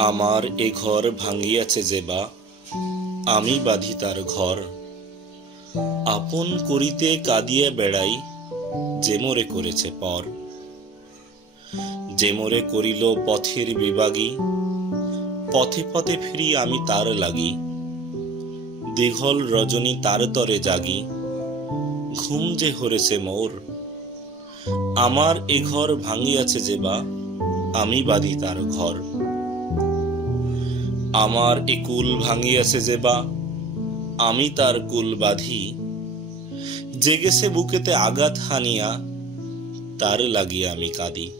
আমার এ ঘর ভাঙিয়াছে যে বা, আমি বাঁধি তার ঘর। আপন করিতে কাঁদিয়া বেড়াই, যে মোরে করেছে পর। যে মোরে করিল পথের বিবাগী, পথে পথে ফিরি আমি তার লাগি। দীঘল রজনী তার তরে জাগি, ঘুম যে হরেছে মোর। আমার এ ঘর ভাঙিয়াছে যে বা, আমি বাঁধি তার ঘর। আমার এ কুল ভাঙিয়াছে যে বা, আমি তার কুল বাঁধি। জেগেছে বুকেতে আঘাত হানিয়া, তার লাগিয়া আমি কাঁদি।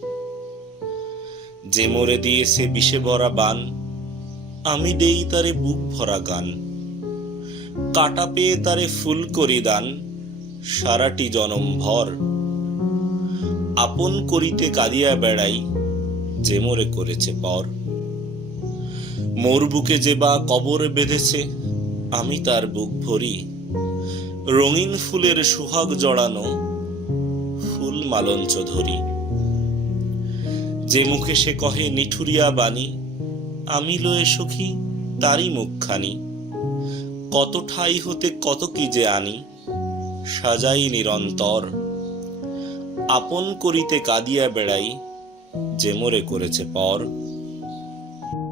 যে মোরে দিয়েছে বিষে ভরা বান, আমি দেই তারে বুক ভরা গান। কাটা পেয়ে তারে ফুল করি দান, সারাটি জনম ভর। আপন করিতে কাঁদিয়া বেড়াই, যে মোরে করেছে পর। মোর বুকে যে বা কবর বেঁধেছে, আমি তার বুক ভরি। রঙিন ফুলের সুহাগ জড়ানো, ফুল মালঞ্চ ধরি। যে মুখে সে কহে নিঠুরিয়া বাণী, আমি লয়ে সখী তারই মুখখানি। কত ঠাই হতে কত কি যে আনি, সাজাই নিরন্তর। আপন করিতে কাঁদিয়া বেড়াই, যে মোরে করেছে পর।